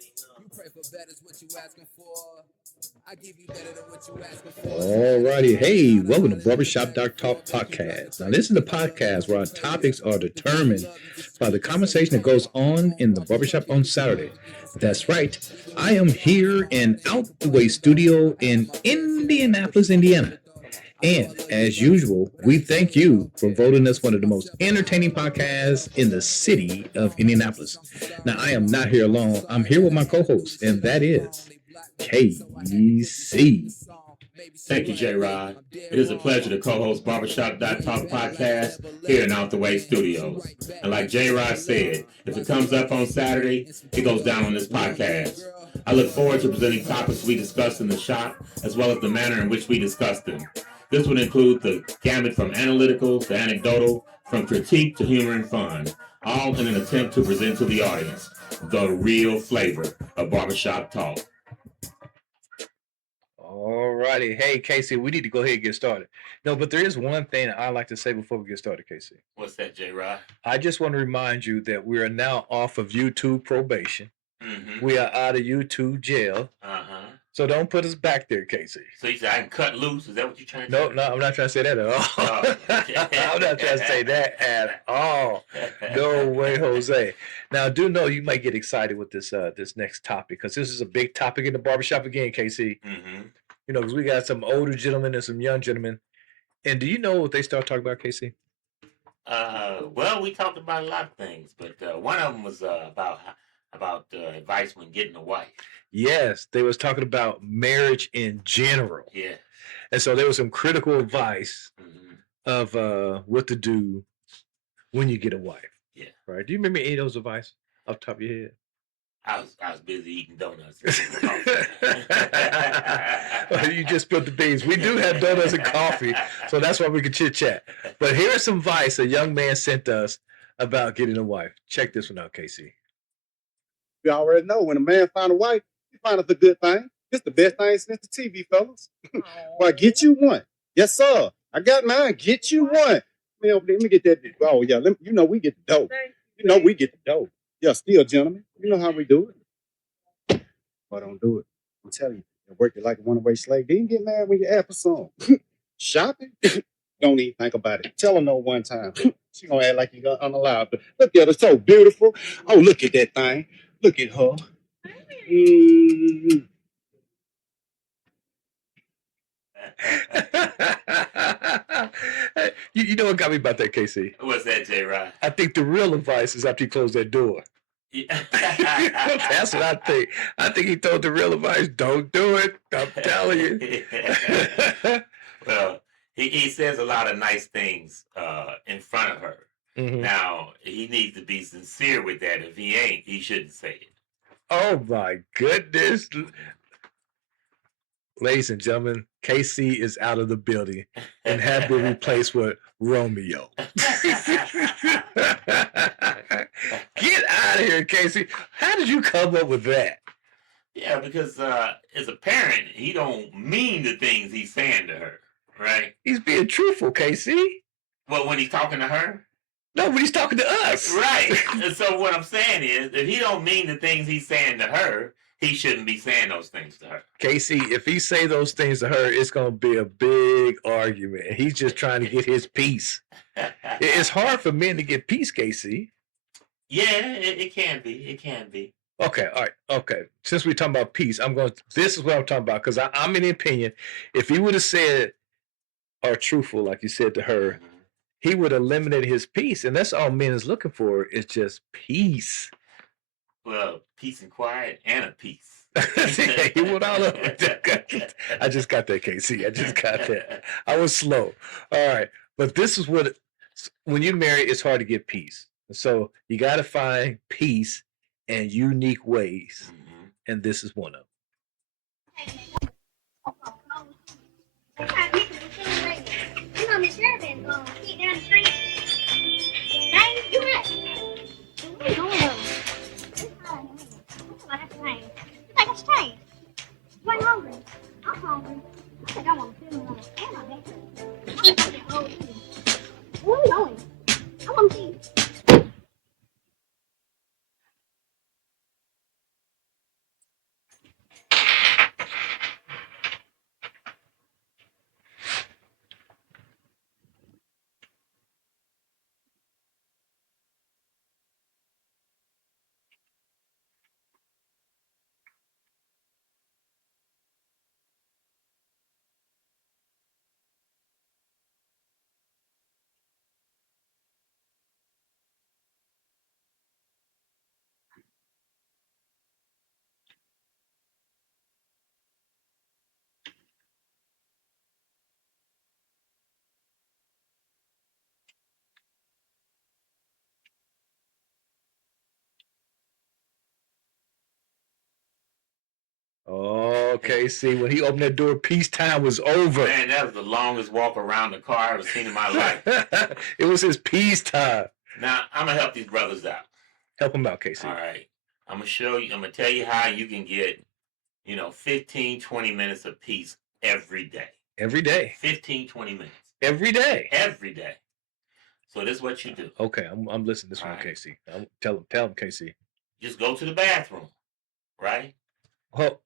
You pray for better is what you asking for. I give you better than what you asking for. Alrighty, hey, welcome to Barbershop.talk podcast. Now, this is the podcast where our topics are determined by the conversation that goes on in the barbershop on Saturday. That's right, I am here in Out the Way Studio in Indianapolis, Indiana. And as usual, we thank you for voting us one of the most entertaining podcasts in the city of Indianapolis. Now, I am not here alone. I'm here with my co-host, and that is KC. Thank you, J. Rod. It is a pleasure to co-host Barbershop.talk podcast here in Out the Way Studios. And like J. Rod said, if it comes up on Saturday, it goes down on this podcast. I look forward to presenting topics we discussed in the shop, as well as the manner in which we discussed them. This would include the gamut from analytical to anecdotal, from critique to humor and fun, all in an attempt to present to the audience the real flavor of Barbershop Talk. Alrighty, hey Casey, we need to go ahead and get started. No, but there is one thing I'd like to say before we get started, Casey. What's that, J. Rod? I just want to remind you that we are now off of YouTube probation. Mm-hmm. We are out of YouTube jail. Uh-huh. So don't put us back there, Casey. So you said I can cut loose? Is that what you're trying to No, say? no, I'm not trying to say that at all. Oh. I'm not trying to say that at all. No way, Jose. Now, I do know you might get excited with this this next topic because this is a big topic in the barbershop again, Casey. Mm-hmm. You know, because we got some older gentlemen and some young gentlemen. And do you know what they start talking about, Casey? Well, we talked about a lot of things, but one of them was about advice when getting a wife. Yes, they was talking about marriage in general. Yeah. And so there was some critical advice of what to do when you get a wife. Yeah. Right. Do you remember any of those advice off the top of your head? I was busy eating donuts. Well, you just spilled the beans. We do have donuts and coffee, so that's why we can chit chat. But here's some advice a young man sent us about getting a wife. Check this one out, Casey. You already know when a man find a wife, he find us a good thing. It's the best thing since the TV, fellas. Well, get you one. Yes, sir. I got mine. Get you one. Let me get that. Oh, yeah. We get the dough. We get the dough. Yeah, still, gentlemen. You know how we do it. But don't do it. I'm telling you. You work it like a one-way slave. Then get mad when you ask for some. Shopping? Don't even think about it. Tell her no one time. She gonna act like you're unallowed. But look at her, so beautiful. Oh, look at that thing. Look at her. You know what got me about that, Casey? What's that, J. Rod? I think the real advice is after you close that door. Yeah. That's what I think. I think he told the real advice, don't do it. I'm telling you. Well, he says a lot of nice things in front of her. Mm-hmm. Now, he needs to be sincere with that. If he ain't, he shouldn't say it. Oh, my goodness. Ladies and gentlemen, KC is out of the building and have been replaced with Romeo. Get out of here, Casey. How did you come up with that? Yeah, because as a parent, he don't mean the things he's saying to her, right? He's being truthful, Casey. Well, when he's talking to her? No, but he's talking to us. Right. And so what I'm saying is, if he don't mean the things he's saying to her, he shouldn't be saying those things to her. Casey, if he say those things to her, it's going to be a big argument. He's just trying to get his peace. It's hard for men to get peace, Casey. Yeah, it can be. It can be. Okay, all right, okay. Since we're talking about peace, this is what I'm talking about, because I'm in the opinion, if he would have said, or truthful, like you said to her, he would eliminate his peace, and that's all men is looking for, is just peace. Well, peace and quiet and a peace. He went all over. I just got that, Casey. I just got that. I was slow. All right, but this is what, when you marry, it's hard to get peace. So you got to find peace in unique ways, and this is one of them. You know, Miss Sheridan, get down the street. Hey, you what? What are you doing? That's strange. You think it's strange? You ain't hungry. I'm hungry. I think I want to feel another and my back. Where are you going? I want to see. Okay, see, when he opened that door, peacetime was over. Man, that was the longest walk around the car I've ever seen in my life. It was his peacetime. Now, I'm going to help these brothers out. Help him out, Casey. All right. I'm going to show you, I'm going to tell you how you can get, 15, 20 minutes of peace every day. Every day. 15, 20 minutes. Every day. Every day. So this is what you do. Okay, I'm listening to this one, right. Casey. Tell him, Casey. Just go to the bathroom, right? Hold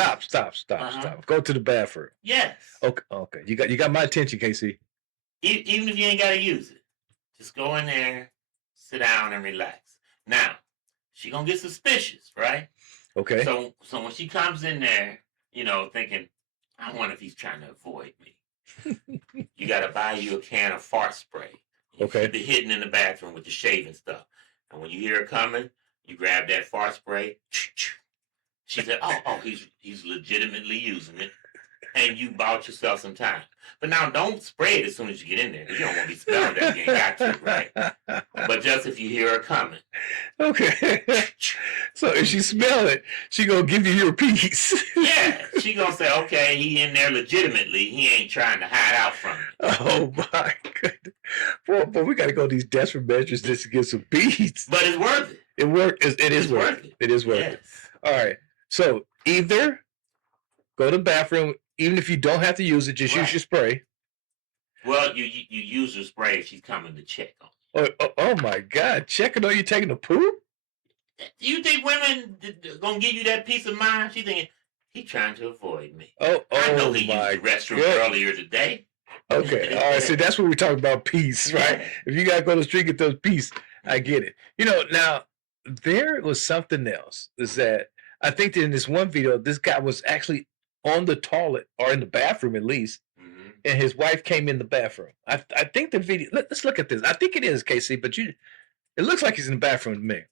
up. Stop. Go to the bathroom. Yes. Okay. You got my attention, Casey. Even if you ain't got to use it, just go in there, sit down, and relax. Now, she gonna get suspicious, right? Okay. So when she comes in there, thinking, I wonder if he's trying to avoid me. You got to buy you a can of fart spray. Okay. Keep it hidden in the bathroom with the shaving stuff. And when you hear her coming, you grab that fart spray. She said, oh, he's legitimately using it. And you bought yourself some time. But now don't spray it as soon as you get in there, because you don't want to be smelling that you ain't got to, right? But just if you hear her coming. Okay. So if she smell it, she gonna give you your piece. Yeah, she gonna say, okay, he in there legitimately. He ain't trying to hide out from me. Oh my goodness. Boy, we gotta go to these desperate measures just to get some peace. But it's worth it. It is worth it. It is worth it. All right. So either go to the bathroom, even if you don't have to use it, just use your spray. Well, you use your spray if she's coming to check on you. Oh my God! Checking on you taking a poop? You think women gonna give you that peace of mind? She thinking he trying to avoid me. Oh I know he used the restroom earlier today. Okay, all right. So that's what we're talking about, peace, right? Yeah. If you gotta go to the street get those peace, I get it. Now there was something else. Is that I think that in this one video, this guy was actually on the toilet or in the bathroom at least, and his wife came in the bathroom. I think the video. Let's look at this. I think it is Casey, but it looks like he's in the bathroom to me.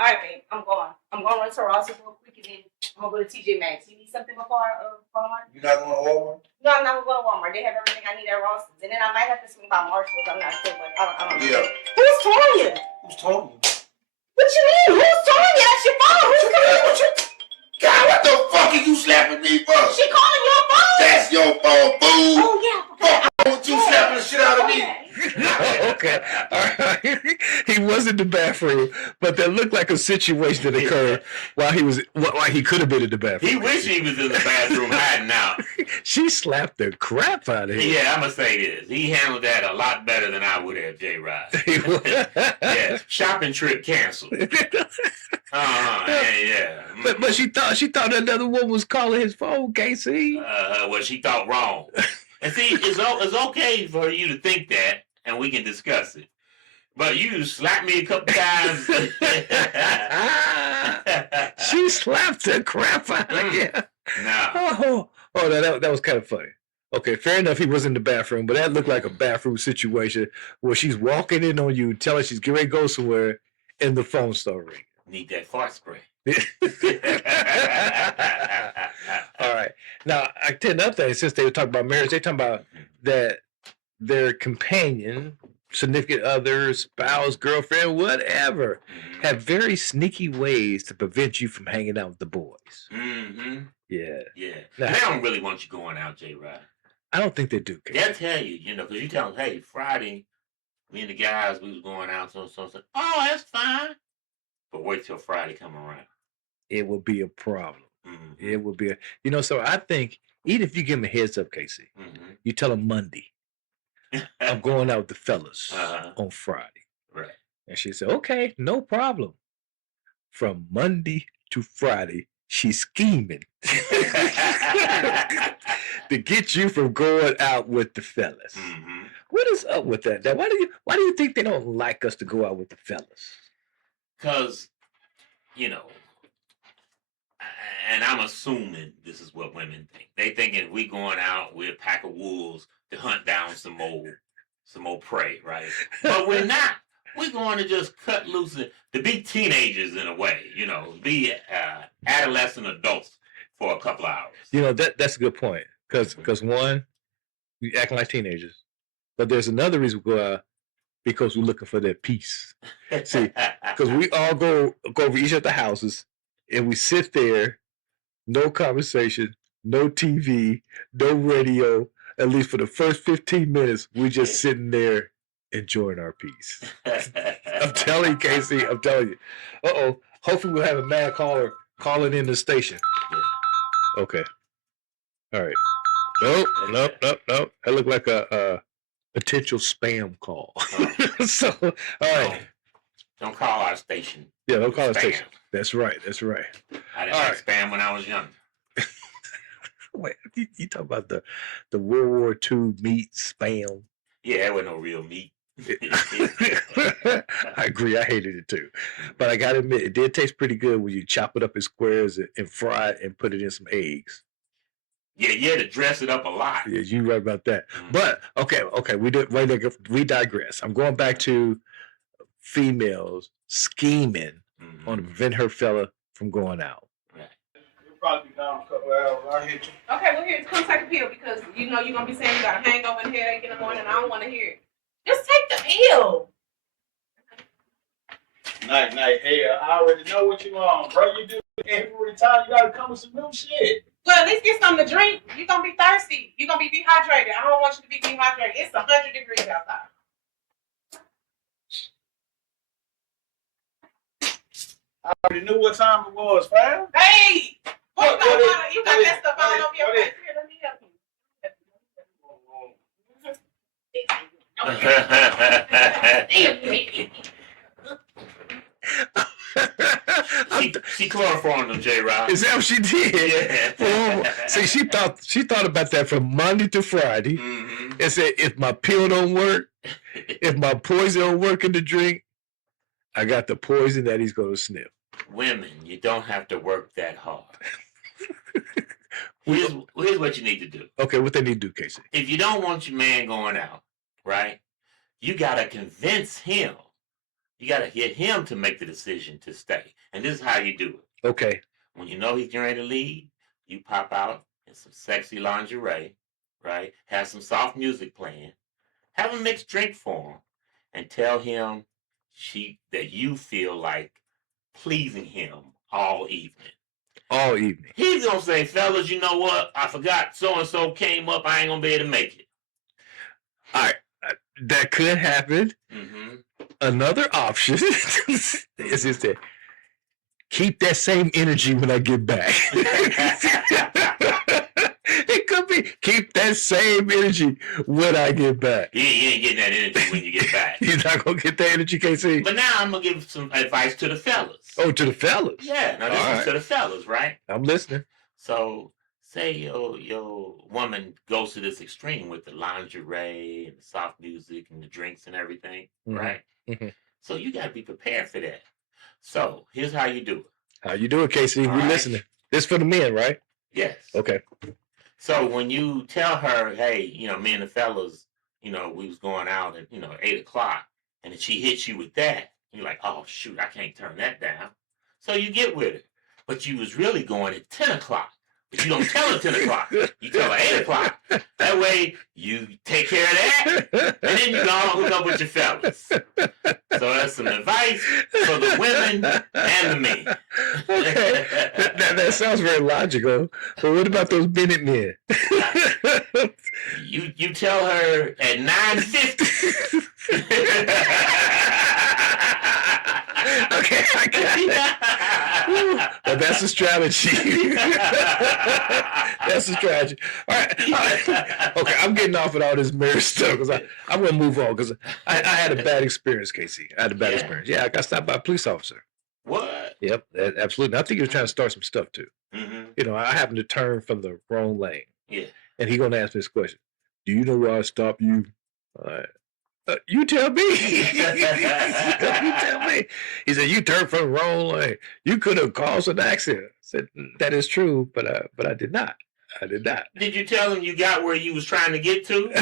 All right, babe, I'm going. I'm going to run to Ross real quick, and then I'm going to go to TJ Maxx. You need something before I Walmart? You're not going to Walmart? No, I'm not going to Walmart. They have everything I need at Ross's. And then I might have to swing by Marshall's. I'm not sure, but I don't know. Yeah. Who's Tonya? Who's Tonya? What you mean? Who's Tonya? That's your phone. Who's calling? God, what the fuck are you slapping me for? She calling your phone? That's your phone, fool. Oh, yeah. Fuck, what you slapping the shit out of me? Okay. All right. He was in the bathroom, but that looked like a situation that occurred while he could have been in the bathroom. He wished he was in the bathroom hiding out. She slapped the crap out of him. Yeah, I'm gonna say this. He handled that a lot better than I would have, J. Rod. Yeah, shopping trip canceled. Yeah. But she thought another woman was calling his phone, Casey. Well, she thought wrong. And see, it's okay for you to think that, and we can discuss it. But you slapped me a couple times. She slapped the crap out of you. No. Oh, that was kind of funny. Okay, fair enough. He was in the bathroom, but that looked like a bathroom situation where she's walking in on you, telling she's getting ready to go somewhere, and the phone started ringing. Need that fart spray. All right. Now, I tell you another thing. Since they were talking about marriage, they're talking about that their companion, significant other, spouse, girlfriend, whatever, have very sneaky ways to prevent you from hanging out with the boys. Mm-hmm. Yeah. Yeah. Now, they don't really want you going out, J. Rod. I don't think they do. They'll tell you, because you tell them, hey, Friday, me and the guys, we was going out, so. Oh, that's fine. But wait till Friday come around. It will be a problem. Mm-hmm. It will be so I think, even if you give them a heads up, Casey, you tell them Monday, I'm going out with the fellas on Friday. Right. And she said, okay, no problem. From Monday to Friday, she's scheming to get you from going out with the fellas. Mm-hmm. What is up with that? Now, why do you think they don't like us to go out with the fellas? Because, and I'm assuming this is what women think. They thinking if we going out, we're a pack of wolves to hunt down some more prey, right? But we're not. We're going to just cut loose to be teenagers in a way, be adolescent adults for a couple hours. That's a good point. Because one, we acting like teenagers. But there's another reason we go out, because we're looking for that peace. See, because we all go over each other's houses and we sit there, no conversation, no TV, no radio. At least for the first 15 minutes, we just sitting there enjoying our peace. I'm telling you, Casey. I'm telling you. Uh-oh. Hopefully we'll have a mad caller calling in the station. Okay. All right. Nope. That looked like a potential spam call. So, all right. Don't call our station. Yeah, don't call our station. That's right. I didn't like spam when I was young. Wait, you talk about the World War II meat spam? Yeah, it wasn't no real meat. I agree. I hated it too, but I gotta admit, it did taste pretty good when you chop it up in squares and fry it and put it in some eggs. Yeah, to dress it up a lot. Yeah, you right about that. But okay, we digress. I'm going back to females scheming on to prevent her fella from going out. You'll probably be gone a couple hours. I'll hit you. Okay, well, here, come take a pill because you know you're going to be saying you got a hangover and headache in the morning. I don't want to hear it. Just take the pill. Night. Hey, I already know what you want, bro. You do every time. You got to come with some new shit. Well, at least get something to drink. You're going to be thirsty. You're going to be dehydrated. I don't want you to be dehydrated. It's 100 degrees outside. I already knew what time it was, fam. Hey! You got that stuff all over your face. Here, let me help you. She chloroformed them, J-Rod. Is that what she did? Yeah. See, she thought about that from Monday to Friday, and said, if my pill don't work, if my poison don't work in the drink, I got the poison that he's going to sniff. Women, you don't have to work that hard. Here's what you need to do. Okay, what they need to do, Casey? If you don't want your man going out, right, you got to convince him. You got to get him to make the decision to stay. And this is how you do it. Okay. When you know he's getting ready to leave, you pop out in some sexy lingerie, right? Have some soft music playing. Have a mixed drink for him. And tell him that you feel like pleasing him all evening. All evening. He's going to say, fellas, you know what? I forgot so-and-so came up. I ain't going to be able to make it. All right. That could happen. Another option is just that keep that same energy when I get back. It could be keep that same energy when I get back. You ain't getting that energy when you get back. You're not going to get that energy, KC? But now I'm going to give some advice to the fellas. Oh, to the fellas? Yeah, now this is to the fellas, right? I'm listening. So, say your woman goes to this extreme with the lingerie and the soft music and the drinks and everything, right? So you got to be prepared for that. So here's how you do it. How you do it, Casey? We listening. This for the men, right? Yes. Okay. So when you tell her, hey, me and the fellas, we was going out at, 8 o'clock, and then she hits you with that, you're like, oh, shoot, I can't turn that down. So you get with her. But you was really going at 10 o'clock. But you don't tell her 10 o'clock. You tell her 8 o'clock. That way, you take care of that, and then you go on hook up with your fellas. So that's some advice for the women and the men. Okay. That sounds very logical. But what about those Bennett men? You tell her at 9:50. Okay, I got it. Well, that's a strategy. That's a strategy. All right. Okay, I'm getting off with all this marriage stuff because I'm going to move on because I had a bad experience, Casey. I had a bad experience. Yeah, I got stopped by a police officer. What? Yep, absolutely. I think he was trying to start some stuff too. I happened to turn from the wrong lane. Yeah. And he's going to ask me this question. Do you know why I stopped you? You tell me. You tell me. He said, you turned from the wrong lane. You could have caused an accident. I said, that is true, but I did not. I did not. Did you tell him you got where you was trying to get to?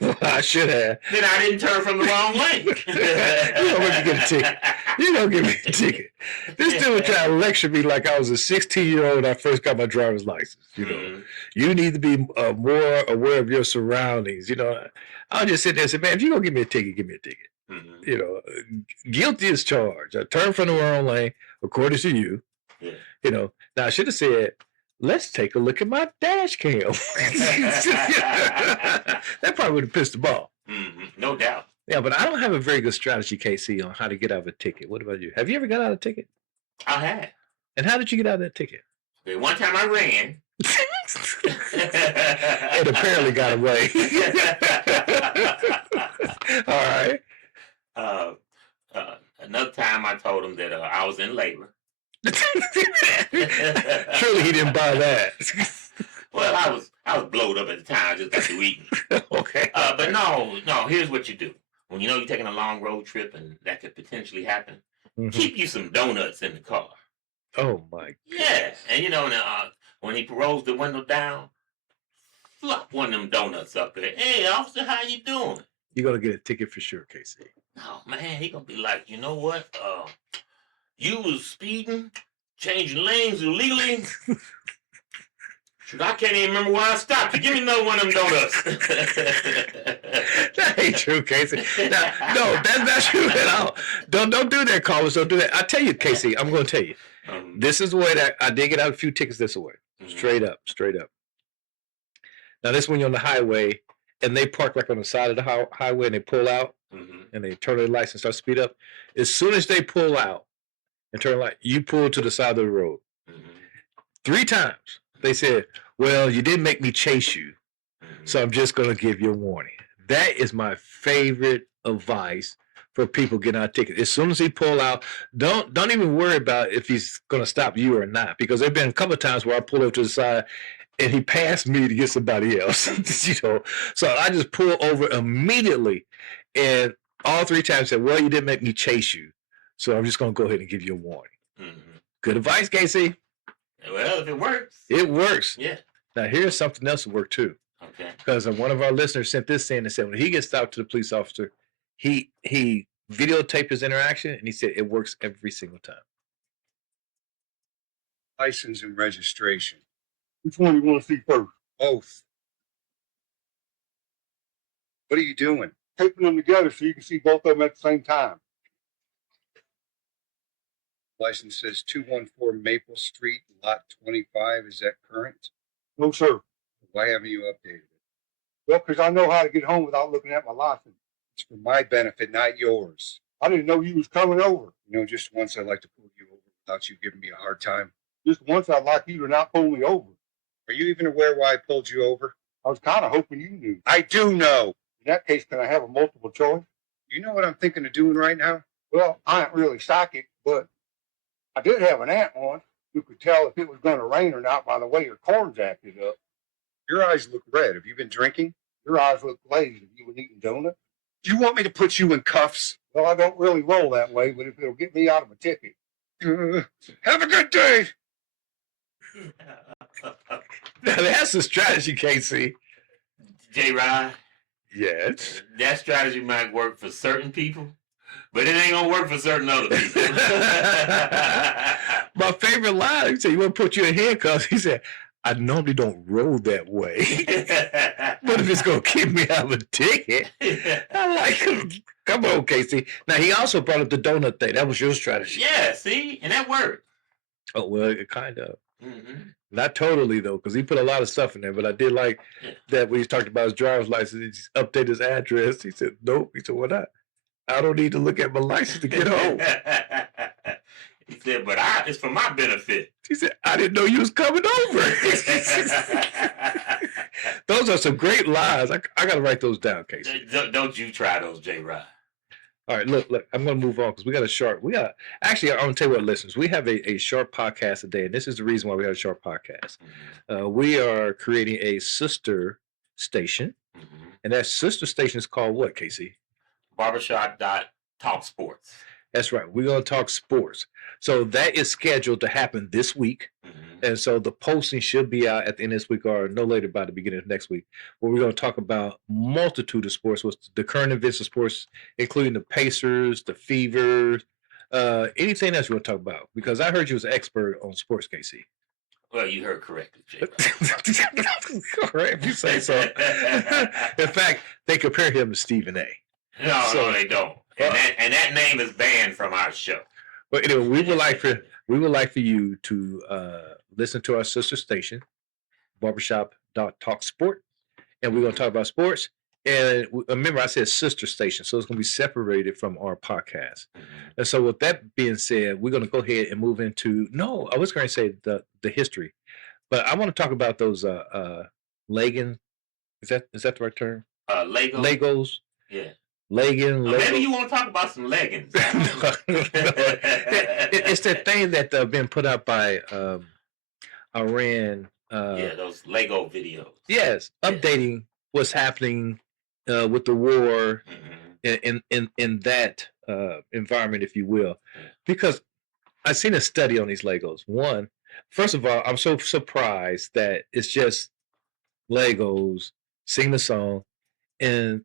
Well, I should have. Then I didn't turn from the wrong lane. You don't make me get a ticket. You don't give me a ticket. This dude was trying to lecture me like I was a 16-year-old when I first got my driver's license. You need to be more aware of your surroundings. I'll just sit there and say, man, if you're going to give me a ticket, give me a ticket. Mhm. You know, guilty as charged. I turned from the wrong lane, according to you. Yeah. You know, now I should have said, let's take a look at my dash cam. That probably would have pissed the ball. No doubt. Yeah, but I don't have a very good strategy, KC, on how to get out of a ticket. What about you? Have you ever got out of a ticket? I had. And how did you get out of that ticket? Okay, one time I ran. It apparently got away. All right. Another time I told him that I was in labor. Surely he didn't buy that. Well, I was blowed up at the time. I just got to eating. Okay. But no. Here's what you do when you know you're taking a long road trip and that could potentially happen. Mhm. Keep you some donuts in the car. Oh my. Yeah, and you know when he rolls the window down, flop one of them donuts up there. Hey, officer, how you doing? You're gonna get a ticket for sure, KC. Oh man, he gonna be like, you know what? You was speeding, changing lanes illegally. Shoot, I can't even remember why I stopped. Give me another one of them donuts. That ain't true, Casey. Now, no, that's not true at all. Don't do that, callers. Don't do that. I tell you, Casey, I'm going to tell you. This is the way that I did get out a few tickets this way. Straight up. Now, this when you're on the highway and they park like on the side of the highway and they pull out and they turn their lights and start to speed up. As soon as they pull out and turn light, you pull to the side of the road. 3 times. They said, well, you didn't make me chase you, so I'm just going to give you a warning. That is my favorite advice for people getting out of tickets. As soon as he pull out, don't even worry about if he's going to stop you or not, because there have been a couple of times where I pull over to the side and he passed me to get somebody else. You know, so I just pull over immediately, and all 3 times said, well, you didn't make me chase you, so I'm just going to go ahead and give you a warning. Good advice, Casey. Well, if it works. It works. Yeah. Now, here's something else that worked too. Okay. Because one of our listeners sent this in and said when he gets stopped to the police officer, he videotaped his interaction and he said it works every single time. License and registration. Which one you want to see first? Both. What are you doing? Taping them together so you can see both of them at the same time. License says 214 Maple Street, lot 25. Is that current? No, sir. Why haven't you updated it? Well, because I know how to get home without looking at my license. It's for my benefit, not yours. I didn't know you was coming over. You know, just once I'd like to pull you over without you giving me a hard time. Just once I'd like you to not pull me over. Are you even aware why I pulled you over? I was kind of hoping you knew. I do know. In that case, can I have a multiple choice? You know what I'm thinking of doing right now? Well, I ain't really psychic, but I did have an aunt once who could tell if it was going to rain or not by the way her corns acted up. Your eyes look red. Have you been drinking? Your eyes look glazed if you were eating donuts. Do you want me to put you in cuffs? Well, I don't really roll that way, but if it'll get me out of a ticket. Have a good day. Now, that's a strategy, Casey. J-Rod. Yes. That strategy might work for certain people, but it ain't gonna work for certain other people. My favorite line, he said, you want to put you in handcuffs? He said, I normally don't roll that way. But if it's going to keep me out of a ticket, I like him. Come on, Casey. Now, he also brought up the donut thing. That was your strategy. Yeah, see? And that worked. Oh, well, it kind of. Not totally, though, because he put a lot of stuff in there. But I did like that when he talked about his driver's license, he updated his address. He said, nope. He said, why not? I don't need to look at my license to get home. He said, but it's for my benefit. He said, I didn't know you was coming over. Those are some great lies. I got to write those down, Casey. Don't you try those, J-Rod. All right, look, I'm going to move on because actually, I'm going to tell you what, listeners, we have a short podcast today, and this is the reason why we have a short podcast. We are creating a sister station, and that sister station is called what, Casey? Barbershop.talk sports. That's right. We're going to talk sports. So that is scheduled to happen this week. And so the posting should be out at the end of this week or no later by the beginning of next week, where we're going to talk about multitude of sports, with the current events of sports, including the Pacers, the Fevers, anything else you want to talk about. Because I heard you was an expert on sports, Casey. Well, you heard correctly, Jay. Correct, if you say so. In fact, they compare him to Stephen A. No, they don't. And that name is banned from our show. But anyway, we would like for you to listen to our sister station, Barbershop.talk sport, and we're going to talk about sports. And remember, I said sister station, so it's going to be separated from our podcast. And so, with that being said, we're going to go ahead and move into. No, I was going to say the history, but I want to talk about those leggings. Is that the right term? Legos. Yeah. Leggings. Maybe you want to talk about some leggings. It's that thing that been put out by Iran. Those Lego videos. Yes, updating what's happening with the war in that environment, if you will. Because I've seen a study on these Legos. One, first of all, I'm so surprised that it's just Legos sing the song, and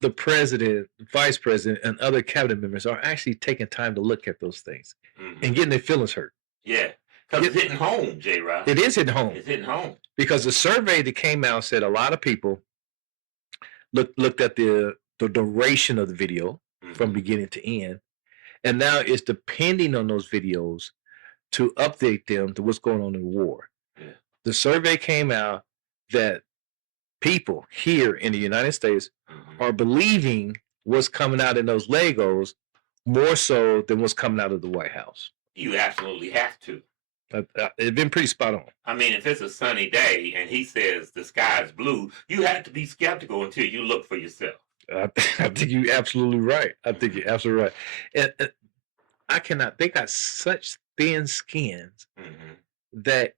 the president, vice president, and other cabinet members are actually taking time to look at those things and getting their feelings hurt. Yeah. Because it's hitting home, J-Rod. It is hitting home. It's hitting home. Because the survey that came out said a lot of people looked at the duration of the video from beginning to end, and now it's depending on those videos to update them to what's going on in the war. Yeah. The survey came out that people here in the United States are believing what's coming out in those Legos more so than what's coming out of the White House. You absolutely have to. It's been pretty spot on. I mean, if it's a sunny day and he says the sky is blue, you have to be skeptical until you look for yourself. I think you're absolutely right. I think you're absolutely right. And I cannot. They got such thin skins that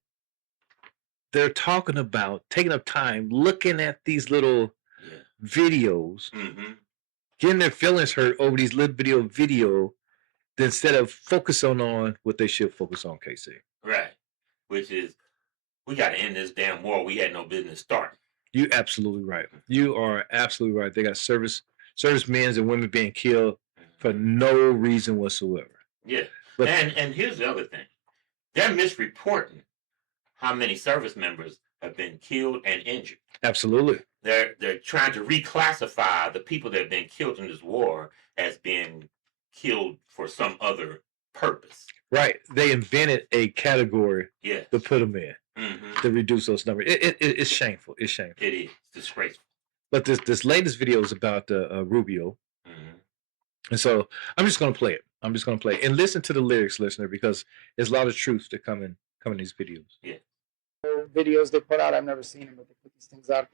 they're talking about taking up time looking at these little videos, getting their feelings hurt over these little video instead of focusing on what they should focus on, KC. Right. Which is, we got to end this damn war. We had no business starting. You're absolutely right. You are absolutely right. They got servicemen and women being killed for no reason whatsoever. Yeah. But, and here's the other thing. They're misreporting how many service members have been killed and injured. Absolutely. They're trying to reclassify the people that have been killed in this war as being killed for some other purpose. Right. They invented a category to put them in to reduce those numbers. It's shameful. It's shameful. It is. It's disgraceful. But this latest video is about Rubio. And so I'm just going to play it. And listen to the lyrics, listener, because there's a lot of truth that come in these videos. Yeah. Videos they put out, I've never seen them, but they put these things out.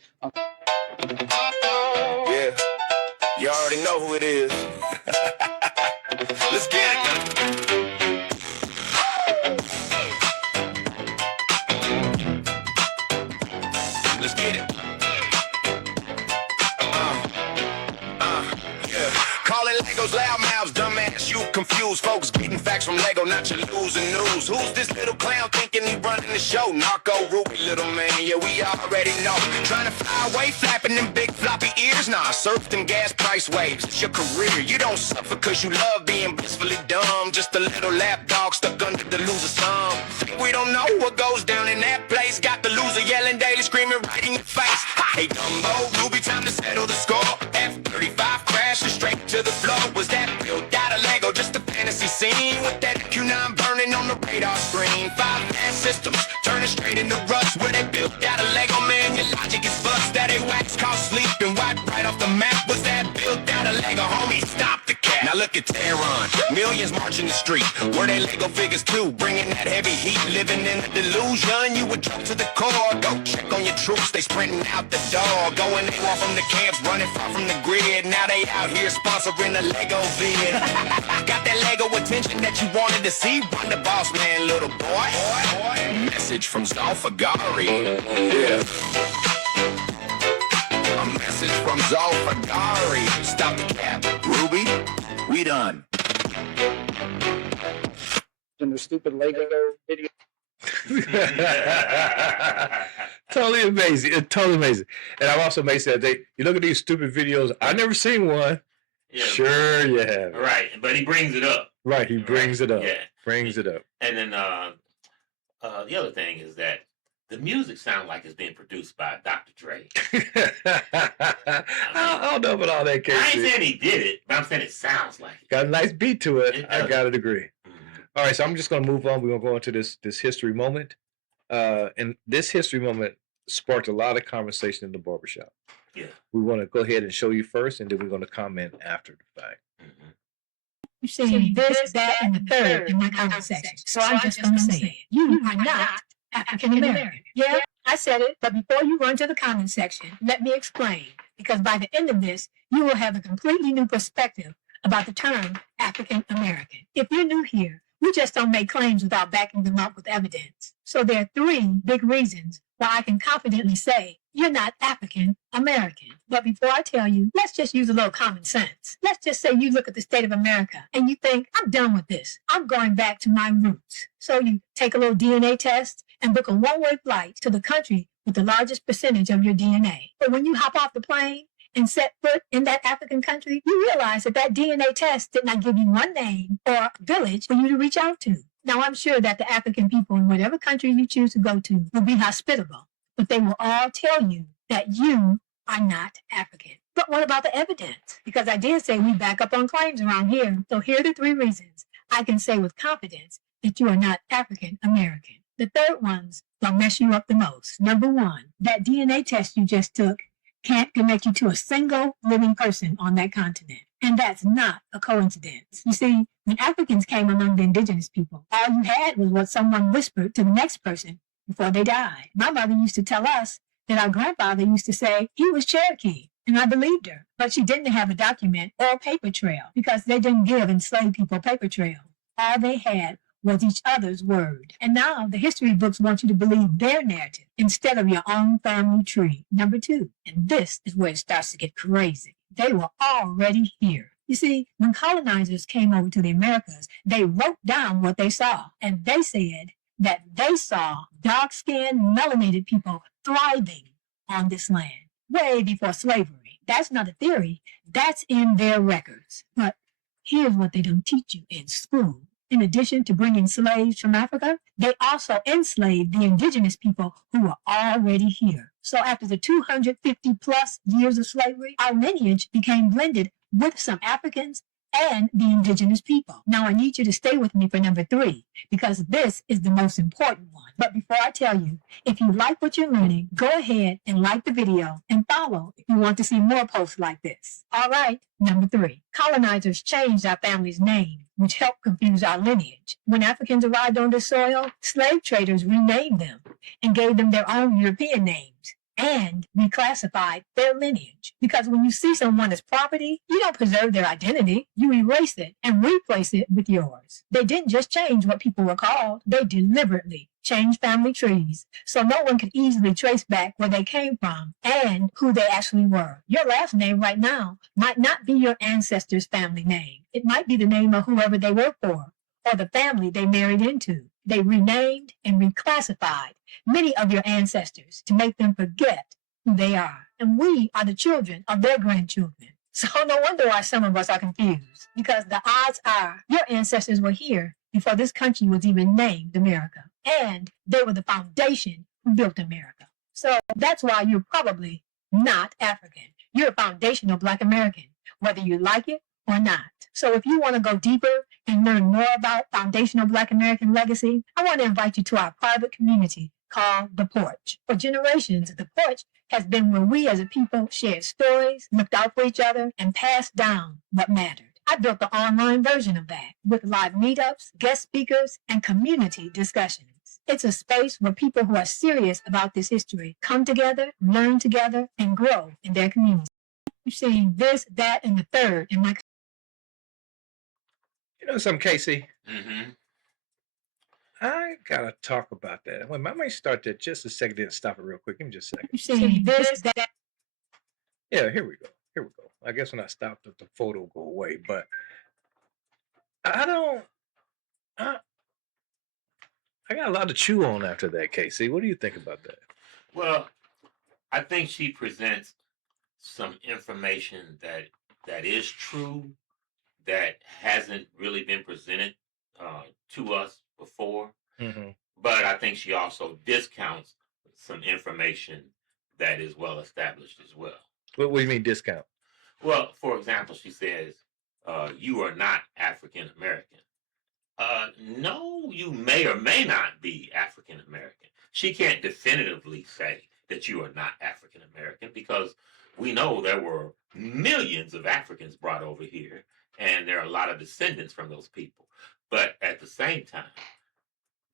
Yeah, you already know who it is. Let's get it. Let's get it. Yeah. Call it Legos, loudmouths, dumbass. You confused folks getting facts from Lego, not your losing news. Who's this little clown thinking he running the show? Narco Ruby, little man, yeah, we already know. Trying to fly away, flapping them big floppy ears. Nah, surf them gas price waves. It's your career. You don't suffer cause you love being blissfully dumb. Just a little lapdog stuck under the loser's thumb. Think we don't know what goes down in that place. Got the loser yelling daily, screaming right in your face. Hey, Dumbo, Ruby, time to settle the score. F-35 crashing straight to the floor. Was that built out of Lego? Just a fantasy scene with that Q9 burning on the radar screen. 5 gas systems turning straight into rust. Where they built out of Lego, man, your logic is bust. That a wax called sleep and wiped right off the map. Was that built out of Lego, homie? Stop the cat. Now look at Tehran, millions marching the street. Where they Lego figures too, bringing that heavy heat. Living in a delusion, you would jump to the core. Go check on your troops, they sprinting out the door. Going AWOL from the camps, running far from the grid. Now they out here sponsoring the Lego vid. Got that Lego attention that you wanted to see. Run the boss man, little boy. Message from Zalfagari. Yeah. A message from Zalfagari. Stop the cap. Ruby, we done. And their stupid Lego video. Totally amazing. It's totally amazing. And I'm also amazed that you look at these stupid videos. I've never seen one. Yeah, sure you have. Right, but he brings it up. Right, he brings it up. Yeah. Brings it up. And then the other thing is that The music sounds like it's being produced by Dr. Dre. I don't know about all that, I ain't Casey. saying he did it, but I'm saying it sounds like it. Got a nice beat to it. It I does. gotta agree. Mhm. All right, so I'm just gonna move on. We're gonna go into this history moment. And this history moment sparked a lot of conversation in the barbershop. Yeah. We want to go ahead and show you first, and then we're going to comment after the fact. Mhm. You see this, that, and the third in my comment section. So I'm just going to say it. You are not African American. Yeah, I said it, but before you run to the comment section, let me explain. Because by the end of this, you will have a completely new perspective about the term African American. If you're new here, we just don't make claims without backing them up with evidence. So there are 3 big reasons why I can confidently say you're not African American. But before I tell you, let's just use a little common sense. Let's just say you look at the state of America and you think, I'm done with this. I'm going back to my roots. So you take a little DNA test and book a one-way flight to the country with the largest percentage of your DNA. But when you hop off the plane and set foot in that African country, you realize that that DNA test did not give you one name or village for you to reach out to. Now, I'm sure that the African people in whatever country you choose to go to will be hospitable, but they will all tell you that you are not African. But what about the evidence? Because I did say we back up on claims around here. So here are the 3 reasons I can say with confidence that you are not African American. The third one's gonna mess you up the most. Number 1, that DNA test you just took can't connect you to a single living person on that continent. And that's not a coincidence. You see, when Africans came among the indigenous people, all you had was what someone whispered to the next person before they died. My mother used to tell us that our grandfather used to say he was Cherokee, and I believed her. But she didn't have a document or a paper trail because they didn't give enslaved people paper trails. All they had was each other's word. And now the history books want you to believe their narrative instead of your own family tree. Number 2, and this is where it starts to get crazy. They were already here. You see, when colonizers came over to the Americas, they wrote down what they saw. And they said that they saw dark-skinned, melanated people thriving on this land way before slavery. That's not a theory. That's in their records. But here's what they don't teach you in school. In addition to bringing slaves from Africa, they also enslaved the indigenous people who were already here. So after the 250 plus years of slavery, our lineage became blended with some Africans and the indigenous people. Now I need you to stay with me for number 3, because this is the most important one. But before I tell you, if you like what you're learning, go ahead and like the video and follow if you want to see more posts like this. All right, number 3. Colonizers changed our family's name, which helped confuse our lineage. When Africans arrived on this soil, slave traders renamed them and gave them their own European names and reclassified their lineage. Because when you see someone as property, you don't preserve their identity. You erase it and replace it with yours. They didn't just change what people were called. They deliberately changed family trees so no one could easily trace back where they came from and who they actually were. Your last name right now might not be your ancestors' family name. It might be the name of whoever they worked for or the family they married into. They renamed and reclassified many of your ancestors to make them forget who they are. And we are the children of their grandchildren. So no wonder why some of us are confused, because the odds are your ancestors were here before this country was even named America. And they were the foundation who built America. So that's why you're probably not African. You're a foundational Black American, whether you like it or not. So if you want to go deeper and learn more about foundational Black American legacy, I want to invite you to our private community called The Porch. For generations, The Porch has been where we as a people shared stories, looked out for each other, and passed down what mattered. I built the online version of that with live meetups, guest speakers, and community discussions. It's a space where people who are serious about this history come together, learn together, and grow in their community. You're seeing this, that, and the third in my. You know something, Casey? Mm-hmm. I gotta talk about that. Well, I might start that just a second, then stop it real quick. Give me just a second. You're seeing this, that. Yeah, here we go. Here we go. I guess when I stop, the photo will go away. But I don't. I got a lot to chew on after that, Casey. What do you think about that? Well, I think she presents some information that is true, that hasn't really been presented to us before. Mm-hmm. But I think she also discounts some information that is well established as well. What do you mean discount? Well, for example, she says, you are not African American. No, you may or may not be African American. She can't definitively say that you are not African American because we know there were millions of Africans brought over here, and there are a lot of descendants from those people. But at the same time,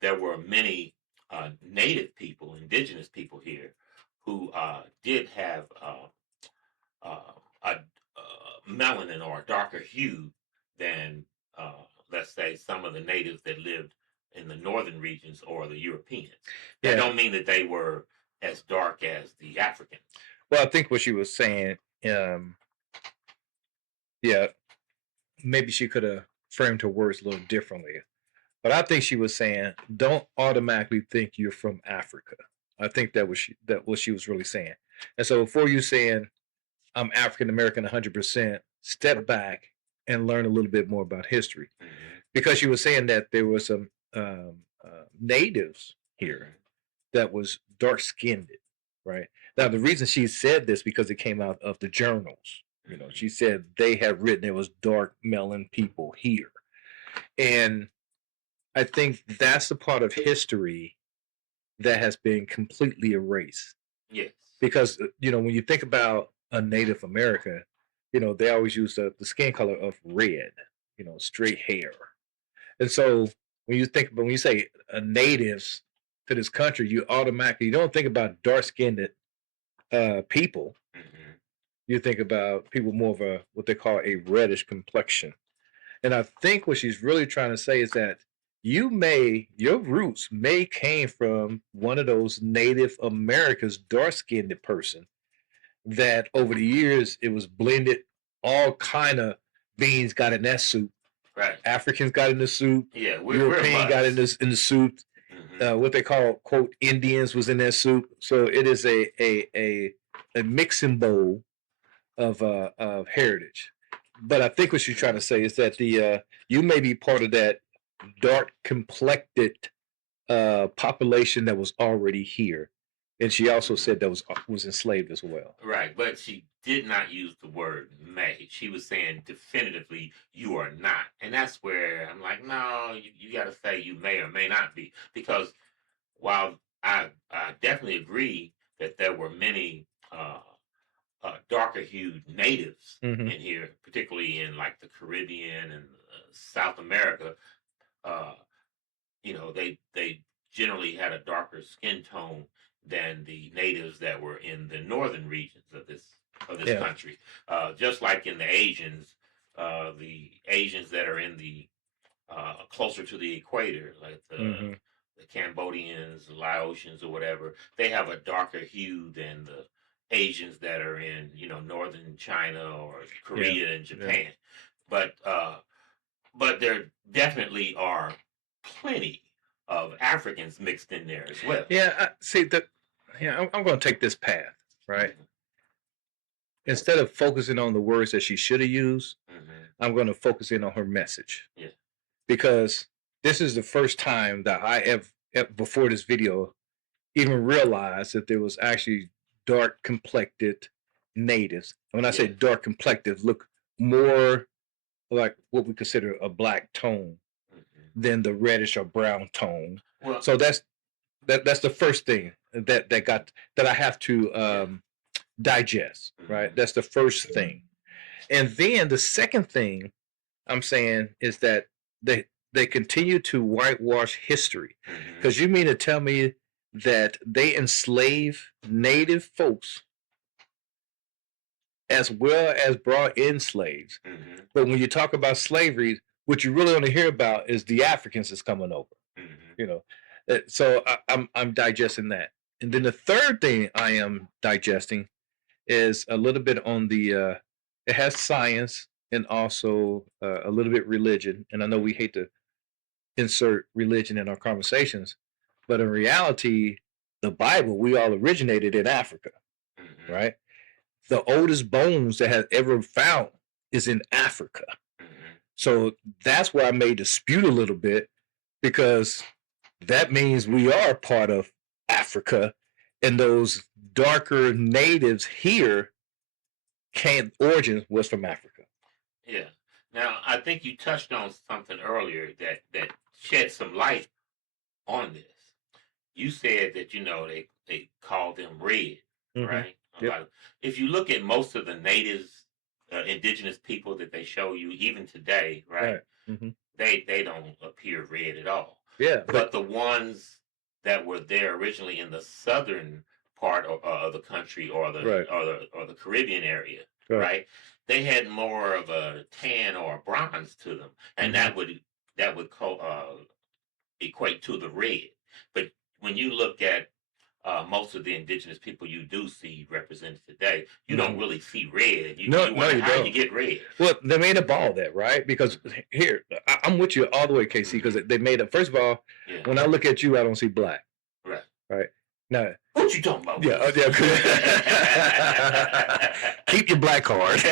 there were many native people, indigenous people here, who did have a melanin or a darker hue than, let's say, some of the natives that lived in the northern regions or the Europeans. That don't mean that they were as dark as the Africans. Well, I think what she was saying, yeah, maybe she could have framed her words a little differently. But I think she was saying, don't automatically think you're from Africa. I think that what she was really saying. And so before you saying I'm African American 100%, step back and learn a little bit more about history, because she was saying that there were some natives here that was dark skinned, right? Now the reason she said this because it came out of the journals. You know, she said they have written there was dark melanin people here, and I think that's the part of history that has been completely erased. Yes. Because, you know, when you think about a Native American, you know, they always use the skin color of red, you know, straight hair. And so when you say natives to this country, you don't think about dark-skinned people. You think about people more of what they call a reddish complexion. And I think what she's really trying to say is that your roots may came from one of those Native Americans, dark-skinned person, that over the years it was blended. All kind of beings got in that soup. Right. Africans got in the soup. Yeah, European got in the soup. What they call quote Indians was in that soup. So it is a mixing bowl of heritage. But I think what she's trying to say is that you may be part of that dark complected population that was already here, and she also said that was enslaved as well. Right, but she did not use the word may. She was saying definitively you are not, and that's where I'm like, no, you got to say you may or may not be, because while I definitely agree that there were many darker hued natives in here, particularly in like the Caribbean and South America. You know, they generally had a darker skin tone than the natives that were in the northern regions of this country. Just like in the Asians that are in the closer to the equator, like the Cambodians, the Laotians, or whatever, they have a darker hue than the Asians that are in, you know, northern China or Korea and Japan. But there definitely are plenty of Africans mixed in there as well. Yeah, I'm going to take this path, right? Instead of focusing on the words that she should have used, I'm going to focus in on her message. Yeah. Because this is the first time that I have, before this video, even realized that there was actually dark complected natives. And when I say dark complected, look more like what we consider a black tone than the reddish or brown tone. Well, so that's the first thing that I have to digest, right? That's the first thing. And then the second thing I'm saying is that they continue to whitewash history. Because you mean to tell me that they enslave native folks as well as brought in slaves. But when you talk about slavery, what you really want to hear about is the Africans that's coming over. You know, so I'm digesting that. And then the third thing I am digesting is a little bit on the it has science and also a little bit religion. And I know we hate to insert religion in our conversations, but in reality, the Bible, we all originated in Africa, right? The oldest bones that have ever found is in Africa. So that's where I may dispute a little bit, because that means we are part of Africa and those darker natives here origin was from Africa. Yeah. Now, I think you touched on something earlier that shed some light on this. You said that, they call them red, right? Yep. If you look at most of the natives, indigenous people that they show you, even today, right? Mm-hmm. They don't appear red at all. Yeah. But the ones that were there originally in the southern part of the country or the Caribbean area, right? They had more of a tan or a bronze to them, and that would equate to the red. But when you look at most of the indigenous people you do see represented today, you don't really see red. You wonder how you get red. Well, they made up all that, right? Because here, I'm with you all the way, KC, because they made up. First of all, when I look at you, I don't see black. Right. Now, what you talking about? Yeah. Keep your black card.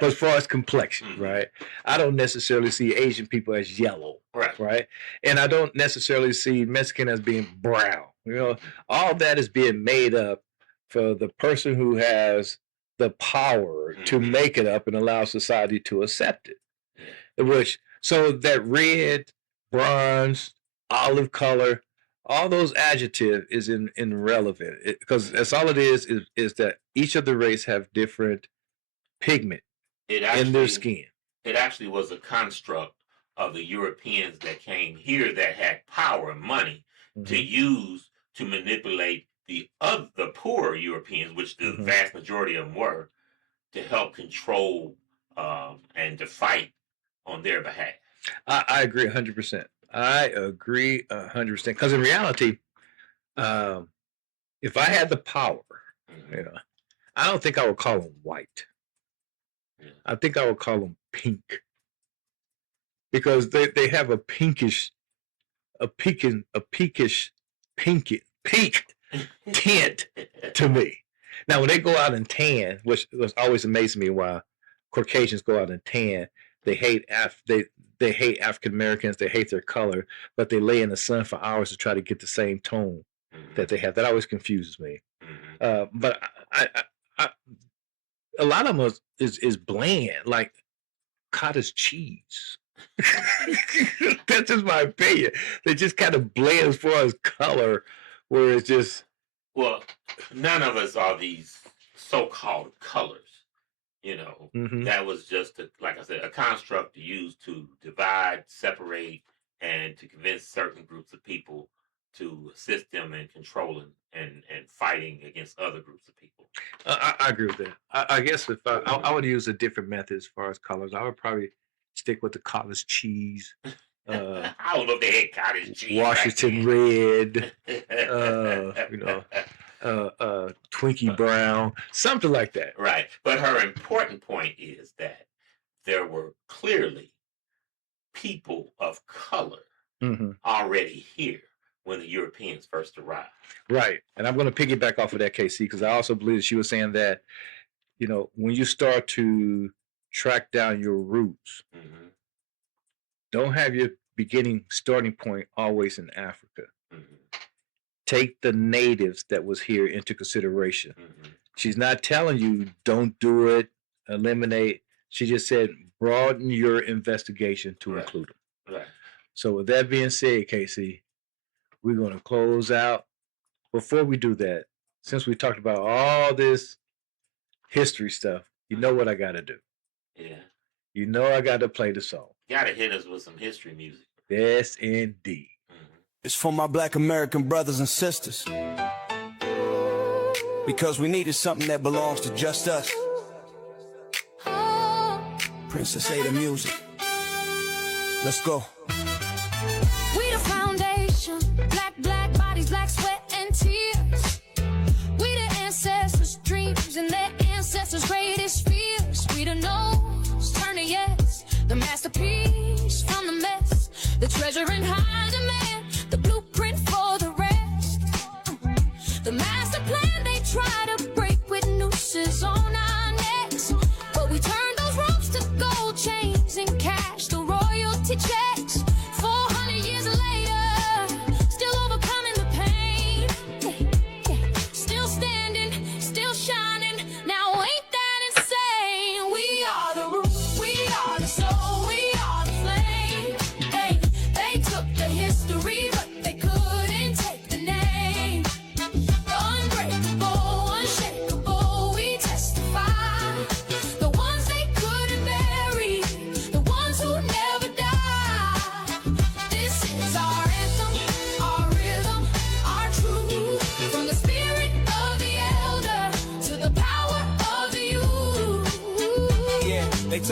But as far as complexion, right? I don't necessarily see Asian people as yellow. Right. And I don't necessarily see Mexican as being brown. All that is being made up for the person who has the power to make it up and allow society to accept it. So that red, bronze, olive color, all those adjectives is irrelevant, because that's all it is that each of the race have different pigment in their skin. It actually was a construct of the Europeans that came here that had power and money to use to manipulate the poorer Europeans, which the vast majority of them were, to help control and to fight on their behalf. I agree 100%. I agree 100%. Because in reality, if I had the power, I don't think I would call them white. I think I would call them pink, because they have a pink tint to me. Now, when they go out and tan, which was always amazing me, why Caucasians go out and tan, they hate they hate African Americans, they hate their color, but they lay in the sun for hours to try to get the same tone that they have. That always confuses me. But I a lot of them is bland, like cottage cheese. That's just my opinion. They just kind of bland as far as color, where it's just. Well, none of us are these so-called colors. That was just, like I said, a construct used to divide, separate, and to convince certain groups of people to assist them in controlling and fighting against other groups of people. I agree with that. I guess if I would use a different method as far as colors, I would probably stick with the cottage cheese. I don't know if they had cottage cheese. Washington red, Twinkie brown, something like that. Right. But her important point is that there were clearly people of color already here when the Europeans first arrived. Right. And I'm going to piggyback off of that, KC, because I also believe that she was saying that, when you start to track down your roots, don't have your starting point always in Africa. Take the natives that was here into consideration. She's not telling you don't do it, eliminate. She just said broaden your investigation to include them. Right. So with that being said, Casey, we're going to close out. Before we do that, since we talked about all this history stuff, you know what I got to do. Yeah. I got to play the song. You got to hit us with some history music. Yes, indeed. It's for my Black American brothers and sisters, because we needed something that belongs to just us. Princess Ada music. Let's go. We the foundation, black bodies, black sweat and tears. We the ancestors' dreams and their ancestors' greatest fears. We the no's, turn to yes, the masterpiece from the mess, the treasure in high demand. The blueprint for the rest. The master plan they try to break with nooses on our necks, but we turn those ropes to gold chains and cash the royalty checks. 400 years later, still overcoming the pain.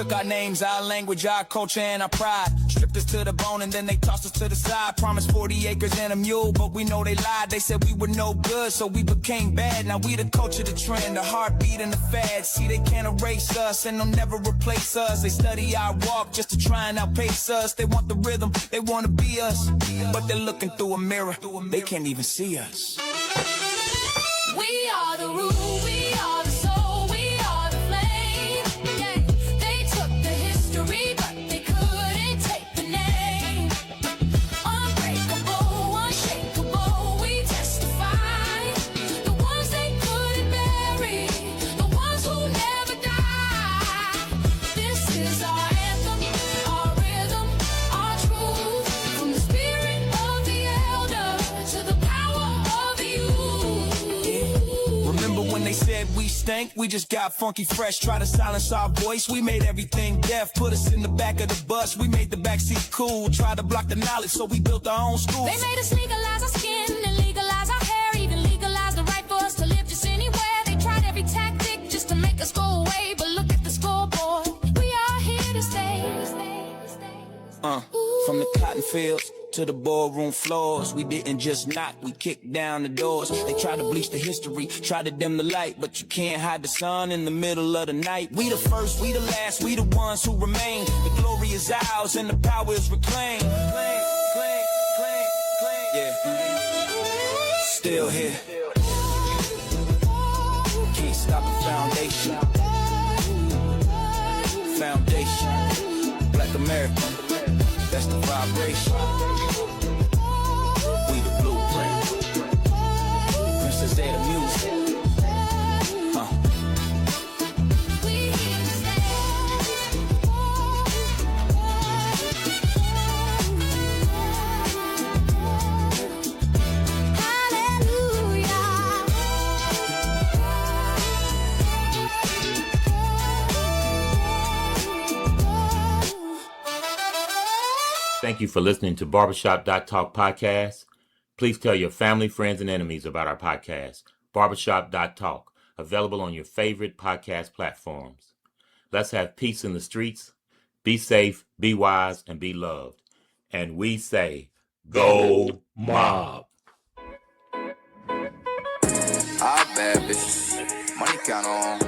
took our names, our language, our culture, and our pride. Stripped us to the bone and then they tossed us to the side. Promised 40 acres and a mule, but we know they lied. They said we were no good, so we became bad. Now we the culture, the trend, the heartbeat, and the fad. See, they can't erase us and they'll never replace us. They study our walk just to try and outpace us. They want the rhythm, they want to be us, but they're looking through a mirror. They can't even see us. We are the rule, we are the soul, we are the flame. Yeah, they took the history, but they couldn't take the name. Unbreakable, unshakable, we testify. The ones they couldn't bury, the ones who never die. This is our anthem, our rhythm, our truth. From the spirit of the elder to the power of the youth. Remember when they said we stank? We just got funky fresh. Try to silence our voice. We made everything deaf. Put us in the back of the bus. We made the backseat cool. Try to block the knowledge, so we built our own schools. They made us legalize our skin and legalize our hair, even legalize the right for us to live just anywhere. They tried every tactic just to make us go away, but look at the scoreboard. We are here to stay. From the cotton fields to the ballroom floors, we didn't just knock, we kicked down the doors. They tried to bleach the history, tried to dim the light, but you can't hide the sun in the middle of the night. We the first, we the last, we the ones who remain. The glory is ours and the power is reclaimed. Yeah. Still here. Can't stop the foundation. Foundation. Black America. That's the vibration. We the blueprint. Princess of the music. We here to stay. Thank you for listening to Barbershop.talk podcast. Please tell your family, friends, and enemies about our podcast, Barbershop.talk, available on your favorite podcast platforms. Let's have peace in the streets. Be safe, be wise, and be loved. And we say, go mob. Ah, bad bitches. Money count on.